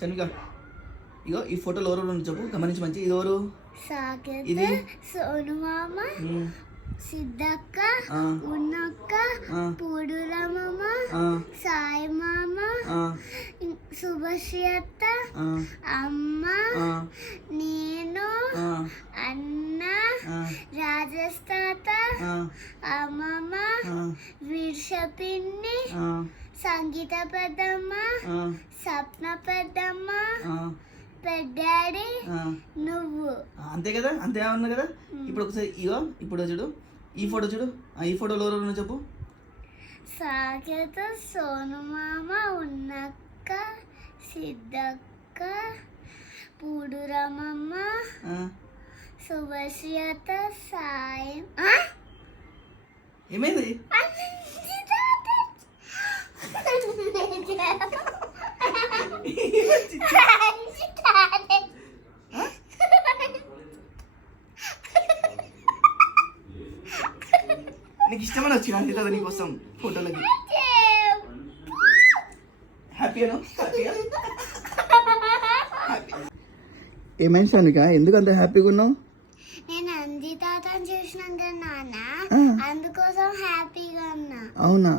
షణ్మిక ఇగో ఈ ఫోటోలో ఎవరు చెప్పు, గమనించి మంచి. ఇది ఎవరు? ఇది సోను మామ, సిద్ధక్క, ఉన్నక్క, పూడురమ్మ, సాయి మామ, శుభశ్రీ అత్త, అమ్మ, నేను, అన్న, రాజేష్ తాత, అమ్మమ్మ, వీర్ష పిన్ని, సంగీత పెద్దమ్మ, సప్న పెద్దమ్మ, పెద్దాడి, నువ్వు. అంతే కదా, అంతే ఉన్నా కదా. ఇప్పుడు ఒకసారి ఇగో ఇప్పుడు చూడు ఈ ఫోటో చూడు, ఈ ఫోటోలో ఎవరు చెప్పు. సాకేత, సోను మామ, ఉన్నక్క, సిద్ధక్క, పూడురమ్మ, శుభశ్రీత, సాయం. ఏమైంది? నీకు ఇష్టమని వచ్చిన అంతే నీకోసం ఫోటోలకి. హ్యాపీనా? ఏమైంది షణ్మిక, ఎందుకు అంత హ్యాపీగా ఉన్నావు? నేను అంజి తాతని చూసినాం కదా నాన్న, అందుకోసం హ్యాపీగా ఉన్నా. అవునా,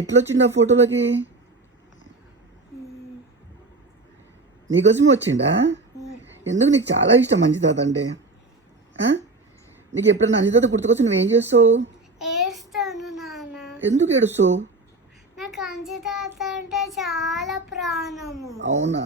ఎట్లొచ్చిండు ఆ ఫోటోలకి? నీకోసమే వచ్చిండా? ఎందుకు? నీకు చాలా ఇష్టం అంజి తాత అంటే. నీకు ఎప్పుడన్నా అంజి తాత గుర్తుకొచ్చి నువ్వేం చేస్తావు? ఏడుస్తాను నాన్న. ఎందుకు ఏడుస్తావు? నాకు అంజి తాత అంటే చాలా ప్రాణము. అవునా?